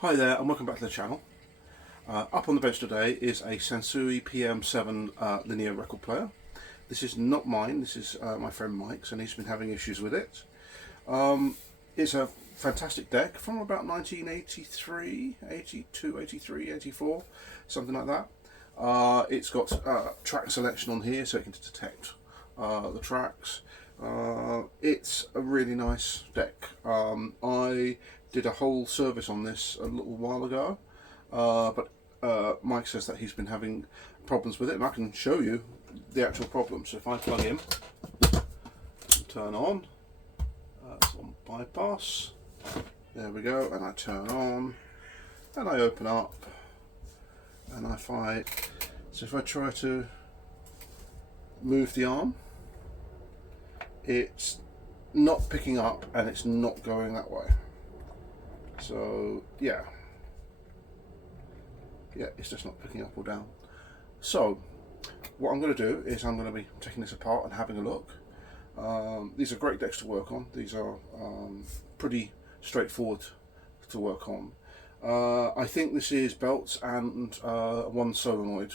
Hi there and welcome back to the channel. Up on the bench today is a Sansui P-M7 linear record player. This is not mine, this is my friend Mike's, and he's been having issues with it. It's a fantastic deck from about 1983, 82, 83, 84, something like that. It's got track selection on here so it can detect the tracks. It's a really nice deck. I did a whole service on this a little while ago, but Mike says that he's been having problems with it, and I can show you the actual problem. So if I plug in, turn on, it's on bypass, there we go, and I turn on, and I open up, and so if I try to move the arm, it's not picking up and it's not going that way. So yeah, it's just not picking up or down. So what I'm going to do is I'm going to be taking this apart and having a look. These are great decks to work on. These are pretty straightforward to work on. I think this is belts and one solenoid,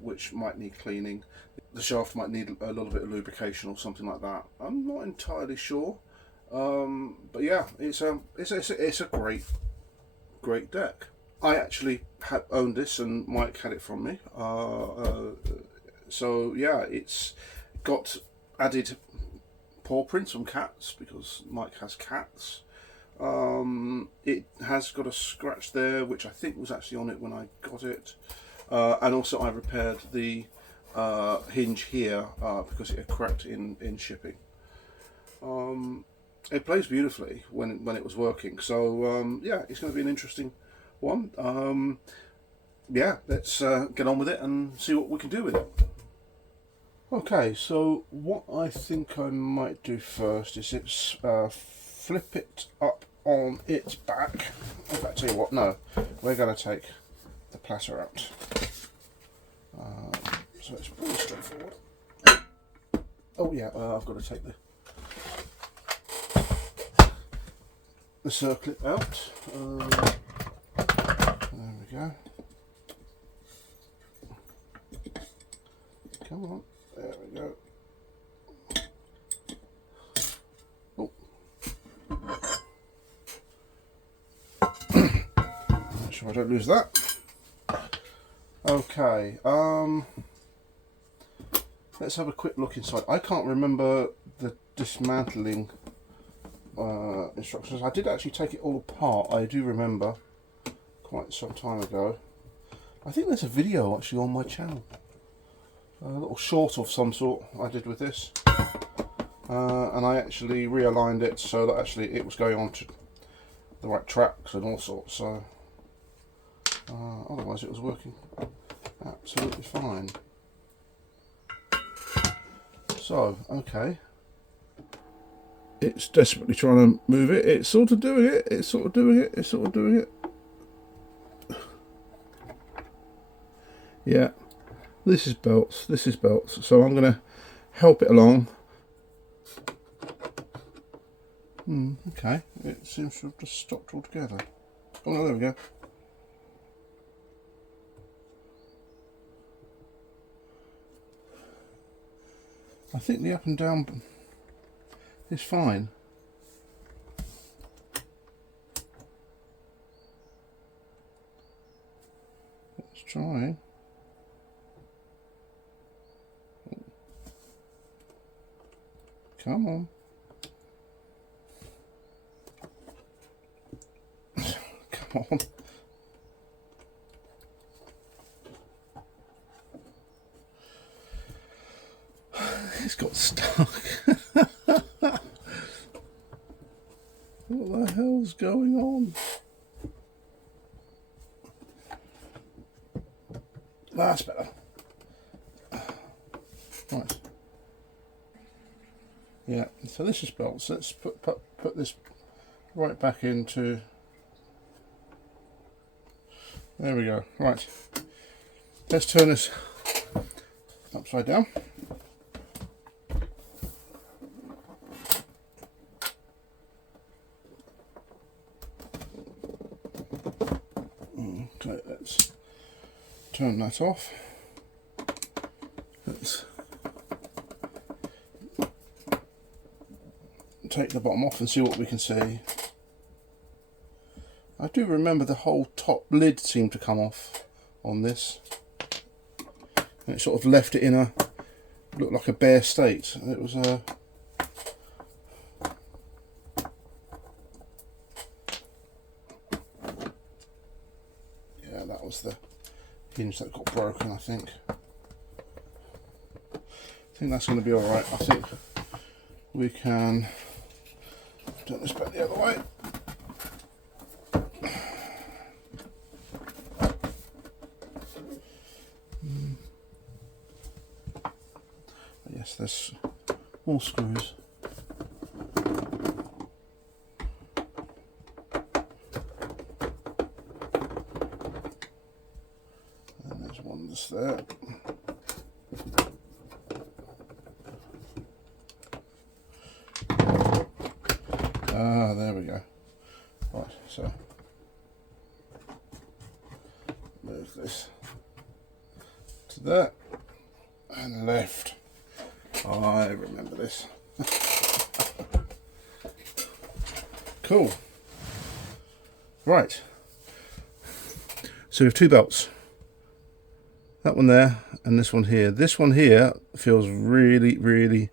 which might need cleaning. The shaft might need a little bit of lubrication or something like that. I'm not entirely sure, but yeah, it's a great deck. I actually had owned this, and Mike had it from me. So yeah, it's got added paw prints from cats because Mike has cats. It has got a scratch there, which I think was actually on it when I got it, and also I repaired the hinge here because it had cracked in shipping. It plays beautifully when it was working, so yeah, it's going to be an interesting one. Yeah, let's get on with it and see what we can do with it. Okay, so what I think I might do first is flip it up on its back. In fact, tell you what, no, we're going to take the platter out. So it's pretty straightforward. Oh yeah, I've got to take the circlip out. There we go. Come on, there we go. Oh. Make sure I don't lose that. Okay, let's have a quick look inside. I can't remember the dismantling instructions. I did actually take it all apart, I do remember, quite some time ago. I think there's a video actually on my channel, a little short of some sort I did with this, and I actually realigned it so that actually it was going on to the right tracks and all sorts, so otherwise it was working absolutely fine. So, okay, it's desperately trying to move it. It's sort of doing it. It's sort of doing it. It's sort of doing it. Yeah, this is belts. This is belts. So I'm going to help it along. Okay, it seems to have just stopped altogether. Oh no, there we go. I think the up and down is fine. Let's try. Come on. Come on. It's got stuck. What the hell's going on? That's better. Right. Yeah, so this is belts. Let's put this right back into. There we go. Right. Let's turn this upside down. turn that off. Let's take the bottom off and see what we can see. I do remember the whole top lid seemed to come off on this. And it sort of left it in a, looked like a bare state. It was a that was the hinge that got broken, I think. I think that's going to be alright. I think we can turn this back the other way. Yes, there's more screws. And there's one that's there. Ah, there we go. Right, so move this to that and left. I remember this. Cool. Right. So we have two belts. That one there and this one here. This one here feels really, really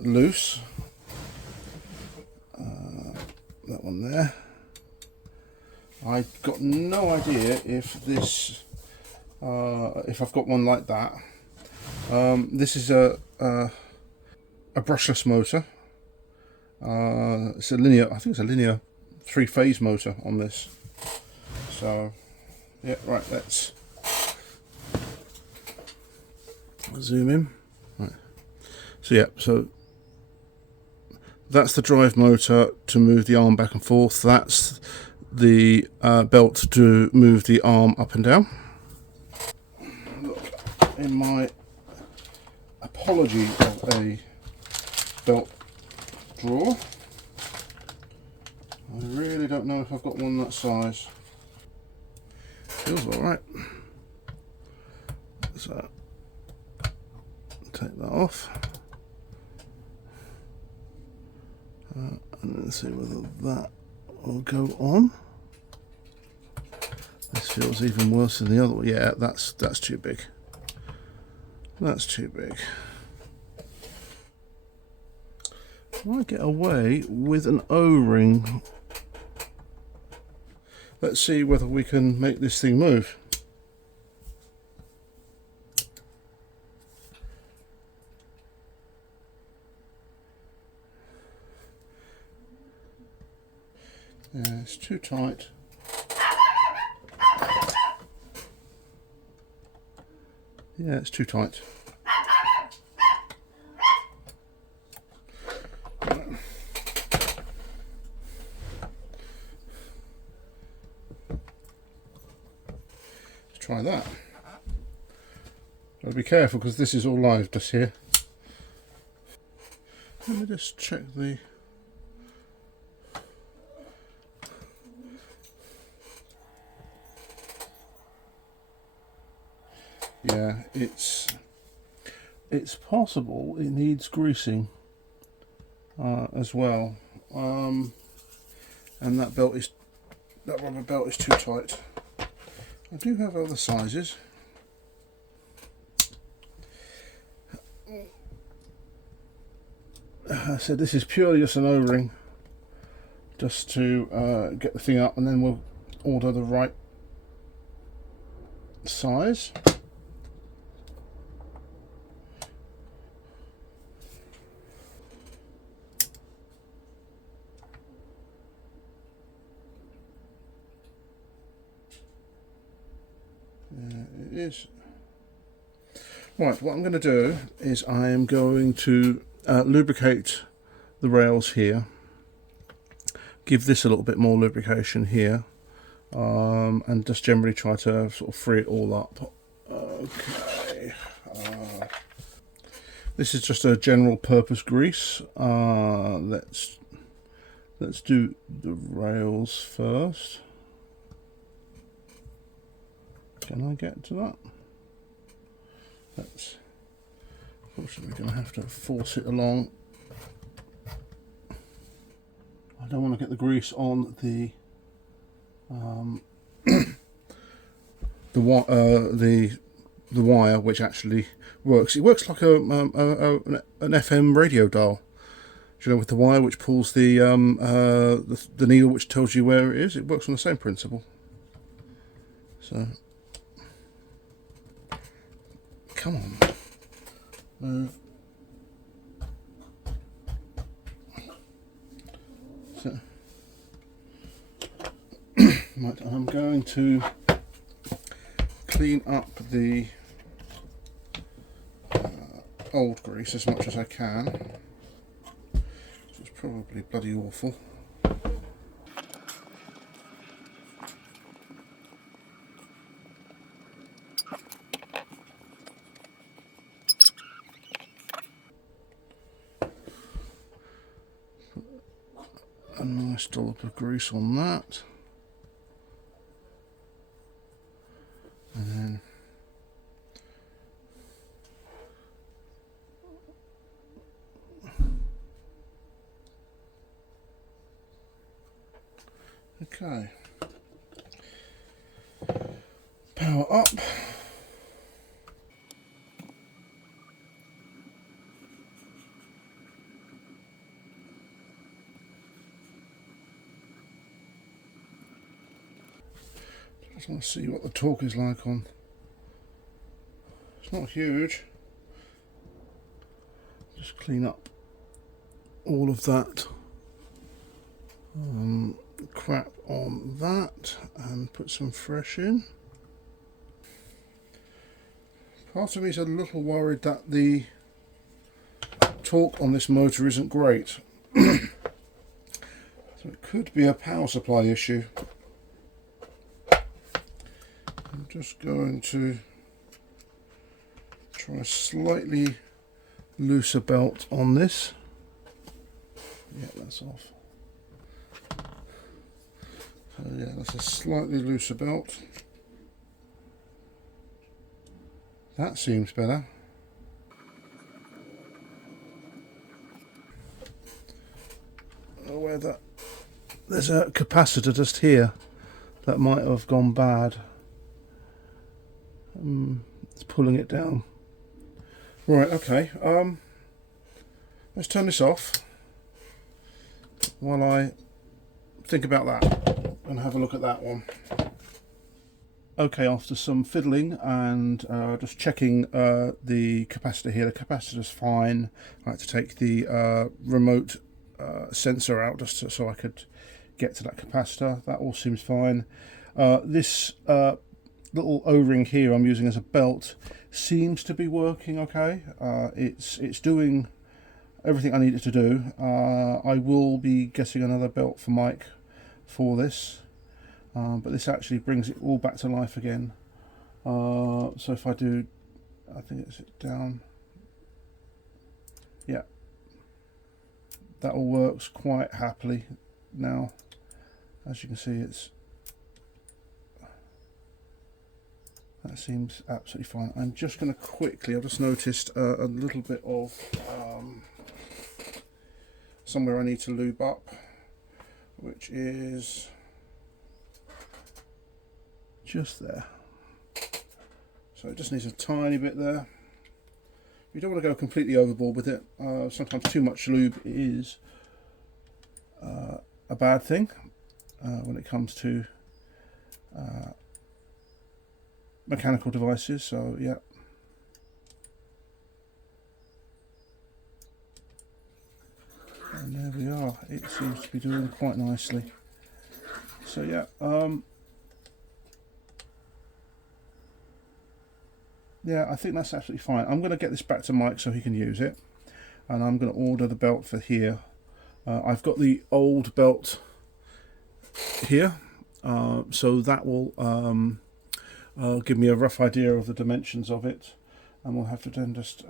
loose. That one there. I've got no idea if this, if I've got one like that. This is a brushless motor. It's a linear, I think it's a linear 3-phase motor on this. So, yeah, right, let's zoom in. Right. So yeah, so that's the drive motor to move the arm back and forth. That's the belt to move the arm up and down. Look, in my apology of a belt drawer, I really don't know if I've got one that size. Feels alright. So, take that off. And let's see whether that will go on. This feels even worse than the other one. Yeah, that's too big. That's too big. Might get away with an O-ring. Let's see whether we can make this thing move. Yeah, it's too tight. Yeah, it's too tight. Let's try that. Gotta be careful because this is all live just here. Let me just check the... Yeah, it's possible it needs greasing as well, and that rubber belt is too tight. I do have other sizes. I said this is purely just an O-ring, just to get the thing up, and then we'll order the right size. It is. Right, what I'm going to do is I am going to lubricate the rails here, give this a little bit more lubrication here, and just generally try to sort of free it all up. Okay. This is just a general purpose grease. Let's do the rails first. Can I get to that? That's unfortunately going to have to force it along. I don't want to get the grease on the the wire, which actually works. It works like an FM radio dial. Do you know, with the wire which pulls the needle which tells you where it is. It works on the same principle. So, come on, move. So, right, I'm going to clean up the old grease as much as I can. It's probably bloody awful. A nice dollop of grease on that. And then okay, power up. I just want to see what the torque is like on. It's not huge. Just clean up all of that crap on that and put some fresh in. Part of me is a little worried that the torque on this motor isn't great. So it could be a power supply issue. I'm just going to try a slightly looser belt on this. Yeah, that's off. So yeah, that's a slightly looser belt. That seems better. Whether there's a capacitor just here that might have gone bad. It's pulling it down. Right, okay. Let's turn this off while I think about that and have a look at that one. Okay, after some fiddling and just checking the capacitor here, the capacitor's fine. I had to take the remote sensor out just so I could get to that capacitor. That all seems fine. This little O-ring here I'm using as a belt seems to be working okay. It's doing everything I need it to do. I will be getting another belt for Mike for this, but this actually brings it all back to life again. So if I do, I think it's down. Yeah, that all works quite happily now. As you can see, that seems absolutely fine. I'm just going to quickly, I've just noticed a little bit of somewhere I need to lube up, which is just there. So it just needs a tiny bit there. You don't want to go completely overboard with it. Sometimes too much lube is a bad thing when it comes to mechanical devices. So yeah, and there we are. It seems to be doing quite nicely. So yeah, yeah, I think that's absolutely fine. I'm going to get this back to Mike so he can use it, and I'm going to order the belt for here. I've got the old belt here, so that will give me a rough idea of the dimensions of it, and we'll have to then just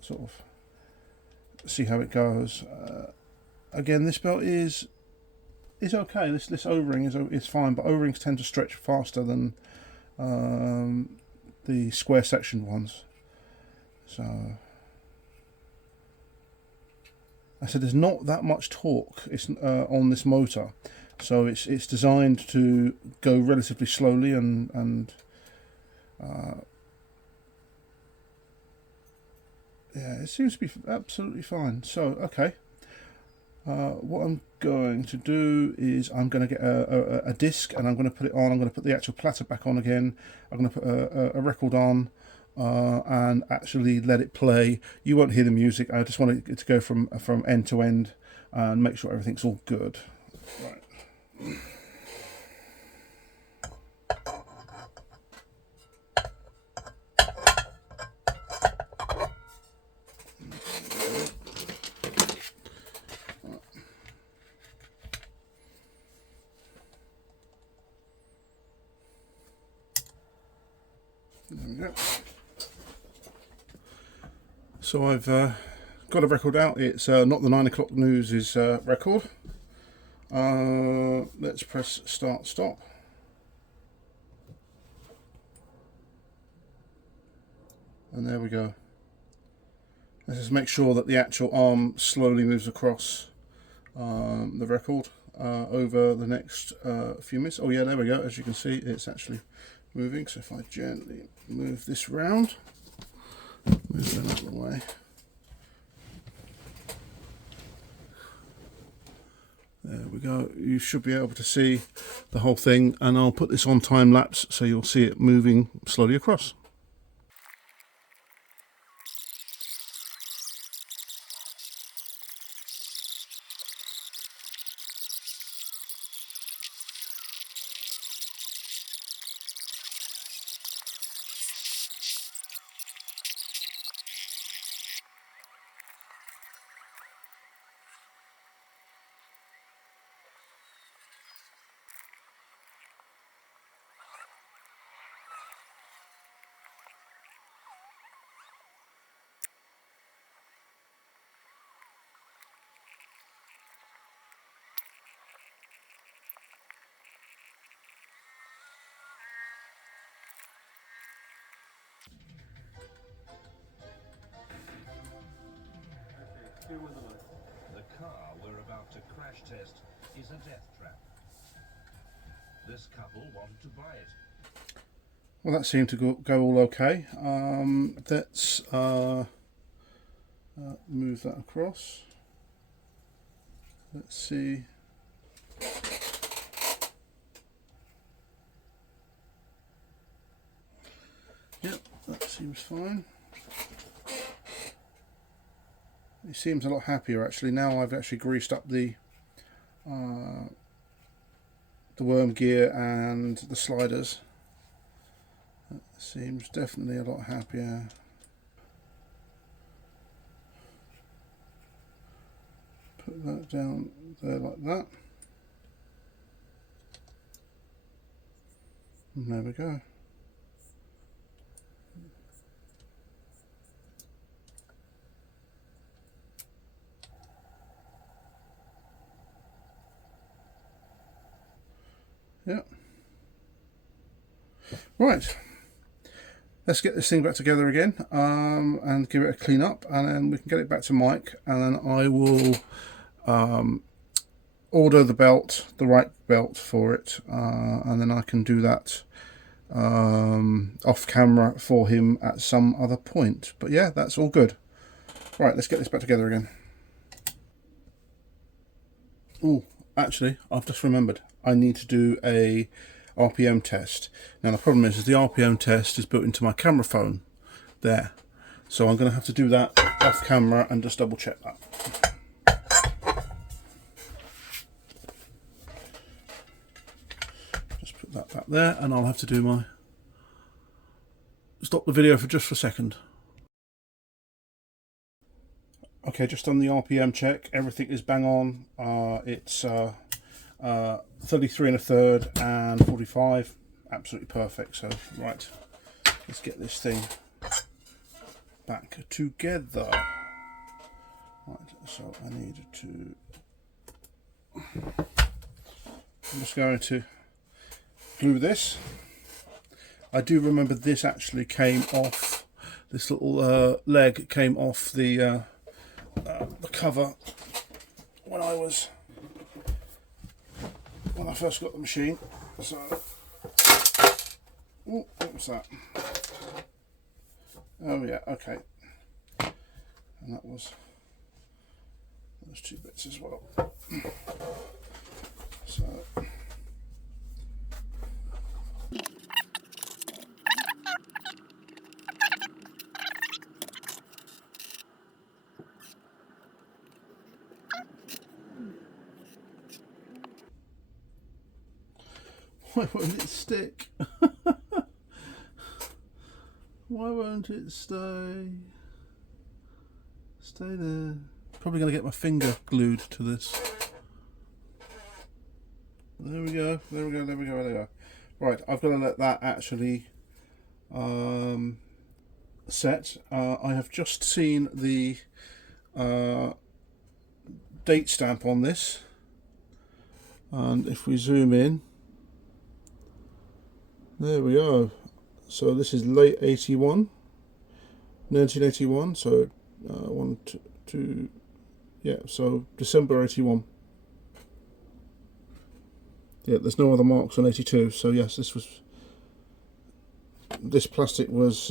sort of see how it goes. Again, this belt is okay. This O-ring is fine, but O-rings tend to stretch faster than the square section ones. So I said there's not that much torque. It's on this motor, so it's designed to go relatively slowly and yeah, it seems to be absolutely fine. So okay, what I'm going to do is I'm going to get a disc and I'm going to put it on. I'm going to put the actual platter back on again. I'm going to put a record on and actually let it play. You won't hear the music. I just want it to go from end to end and make sure everything's all good. Right. There we go. So I've got a record out. It's not the 9 o'clock news' record. Let's press start stop. And there we go. Let's just make sure that the actual arm slowly moves across the record over the next few minutes. Oh yeah, there we go. As you can see, it's actually moving. So if I gently move this round, move that out of the way. There we go. You should be able to see the whole thing, and I'll put this on time lapse so you'll see it moving slowly across. The car we're about to crash test is a death trap. This couple wanted to buy it. Well, that seemed to go all okay. Let's move that across. Let's see. Yep, that seems fine. He seems a lot happier actually. Now I've actually greased up the worm gear and the sliders. That seems definitely a lot happier. Put that down there like that. And there we go. Yeah. Right. Let's get this thing back together again and give it a clean up, and then we can get it back to Mike, and then I will order the belt, the right belt for it, and then I can do that off camera for him at some other point. But yeah, that's all good. Right, let's get this back together again. Oh, actually, I've just remembered. I need to do a RPM test. Now the problem is the RPM test is built into my camera phone there. So I'm going to have to do that off camera and just double check that. Just put that back there, and I'll have to do my... Stop the video for just a second. Okay, just on the RPM check, everything is bang on. It's 33 1/3 and 45, absolutely perfect. So right, let's get this thing back together. Right, so I need to, I'm just going to glue this I do remember this actually came off, this little leg came off the cover when I first got the machine. So, ooh, what was that? Oh yeah, okay. And that was those two bits as well. So. Why won't it stick? Why won't it stay? Stay there. Probably going to get my finger glued to this. There we go, there we go, there we go, there we go. Right, I've got to let that actually set. I have just seen the date stamp on this. And if we zoom in, there we go. So this is late 1981. So 1, 2, yeah. So December 81. Yeah, there's no other marks on 82. So yes, this plastic was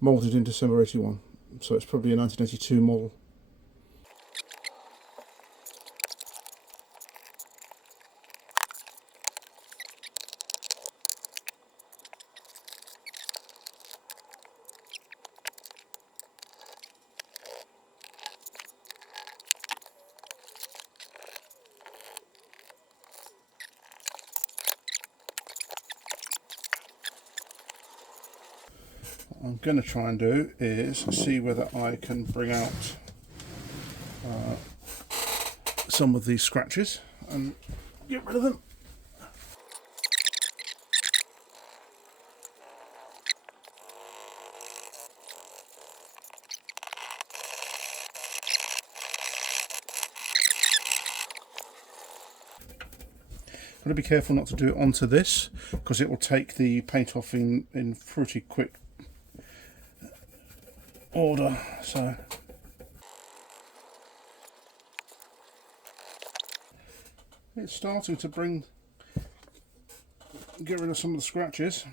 molded in December 81. So it's probably a 1982 model. What I'm going to try and do is see whether I can bring out some of these scratches and get rid of them. I'm going to be careful not to do it onto this because it will take the paint off in pretty quick order. So it's starting to get rid of some of the scratches.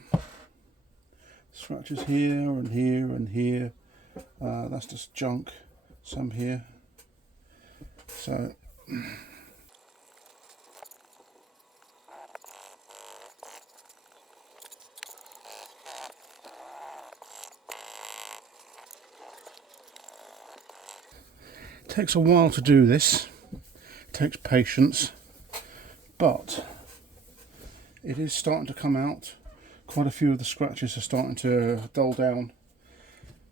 Scratches here and here and here. That's just junk. Some here. So it takes a while to do this. It takes patience, but it is starting to come out. Quite a few of the scratches are starting to dull down.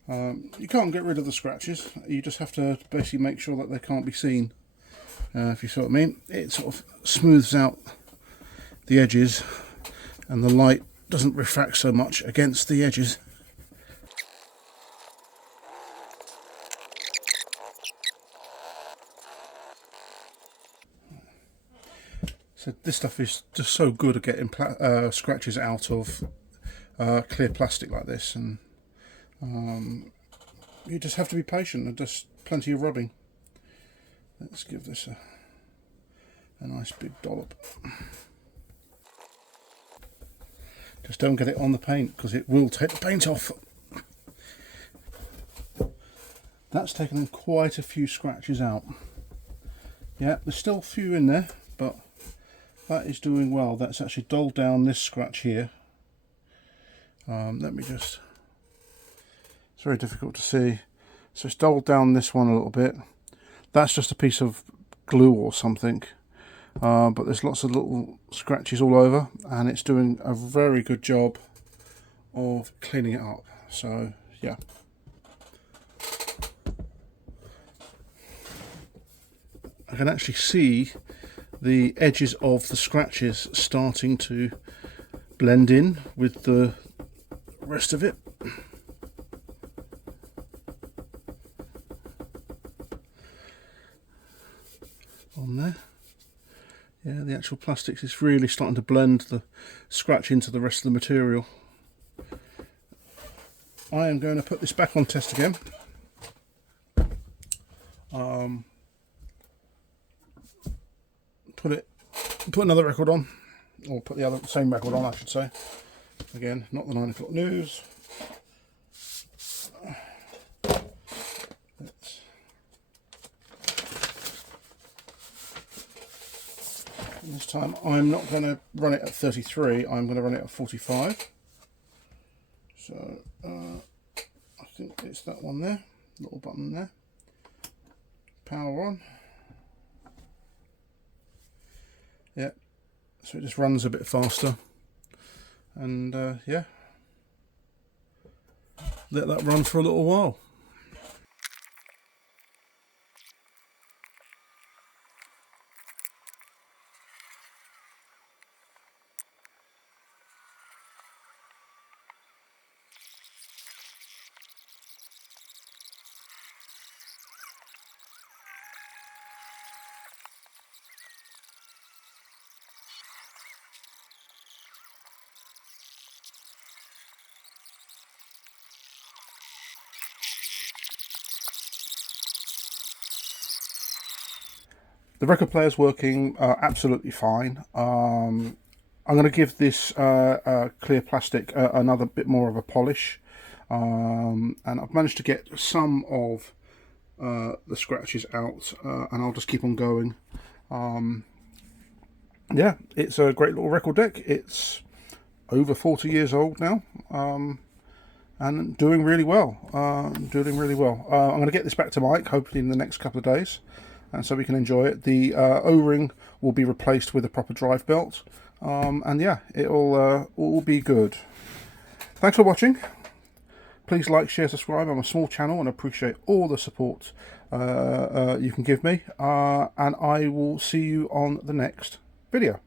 You can't get rid of the scratches, you just have to basically make sure that they can't be seen, if you see what I mean. It sort of smooths out the edges and the light doesn't refract so much against the edges. So this stuff is just so good at getting scratches out of clear plastic like this, and you just have to be patient and just plenty of rubbing. Let's give this a nice big dollop. Just don't get it on the paint because it will take the paint off. That's taken quite a few scratches out. Yeah, there's still a few in there, but that is doing well. That's actually dulled down this scratch here. Let me just, it's very difficult to see. So it's dulled down this one a little bit. That's just a piece of glue or something. But there's lots of little scratches all over, and it's doing a very good job of cleaning it up. So yeah. I can actually see the edges of the scratches starting to blend in with the rest of it. On there. Yeah, the actual plastics is really starting to blend the scratch into the rest of the material. I am going to put this back on test again. Put another record on, or put the same record on, I should say. Again, not the 9 o'clock news. This time I'm not going to run it at 33, I'm going to run it at 45. So I think it's that one there, little button there. Power on. Yeah, so it just runs a bit faster. And yeah, let that run for a little while. The record player's working absolutely fine. I'm going to give this clear plastic another bit more of a polish, and I've managed to get some of the scratches out, and I'll just keep on going. Yeah, it's a great little record deck. It's over 40 years old now, and doing really well. I'm going to get this back to Mike, hopefully in the next couple of days, and so we can enjoy it. The O-ring will be replaced with a proper drive belt, and yeah, it'll all be good. Thanks for watching. Please like, share, subscribe. I'm a small channel and appreciate all the support you can give me, and I will see you on the next video.